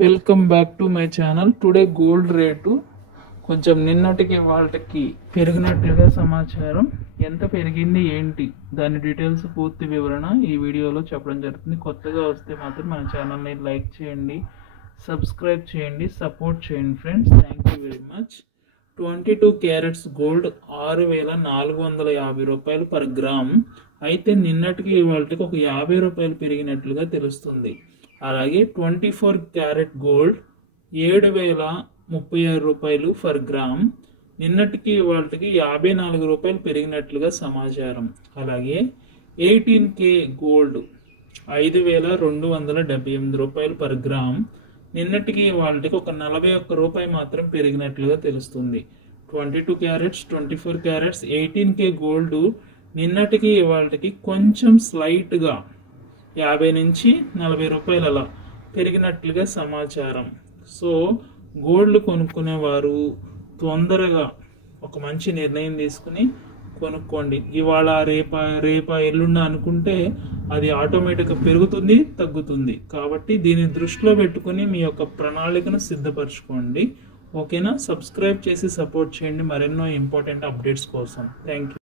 Welcome back to my channel. Today gold rate కొంచెం నిన్నటికి వాళ్ళకి పెరిగినట్లుగా సమాచారం. ఎంత పెరిగింది ఏంటి దాని డీటెయిల్స్ పూర్తి వివరణ ఈ వీడియోలో చెప్పడం జరుగుతుంది. కొత్తగా వస్తే మాత్రం మన ఛానల్ని లైక్ చేయండి, సబ్స్క్రైబ్ చేయండి, సపోర్ట్ చేయండి friends. Thank you very much. 22 carats gold 6,450 రూపాయలు పర్ గ్రామ్. అయితే నిన్నటికి వాళ్ళకి ఒక 50 రూపాయలు పెరిగినట్లుగా తెలుస్తుంది. అలాగే 24 క్యారెట్ గోల్డ్ 7,036 రూపాయలు ఫర్ గ్రామ్. నిన్నటికి వాళ్ళకి 54 రూపాయలు పెరిగినట్లుగా సమాచారం. అలాగే 18K గోల్డ్ 5,278 రూపాయలు పర్ గ్రామ్. నిన్నటికి వాళ్ళకి ఒక 41 రూపాయి మాత్రం పెరిగినట్లుగా తెలుస్తుంది. 22 క్యారెట్స్, 24 క్యారెట్స్, 18K గోల్డ్ నిన్నటికి వాళ్ళకి కొంచెం స్లైట్గా 50 నుంచి 40 రూపాయలు అలా పెరిగినట్లుగా సమాచారం. సో గోల్డ్ కొనుక్కునేవారు తొందరగా ఒక మంచి నిర్ణయం తీసుకుని కొనుక్కోండి. ఇవాళ రేపా ఎల్లుండ అనుకుంటే అది ఆటోమేటిక్గా పెరుగుతుంది, తగ్గుతుంది. కాబట్టి దీన్ని దృష్టిలో పెట్టుకుని మీ యొక్క ప్రణాళికను సిద్ధపరచుకోండి. ఓకేనా? సబ్స్క్రైబ్ చేసి సపోర్ట్ చేయండి మరెన్నో ఇంపార్టెంట్ అప్డేట్స్ కోసం. Thank you.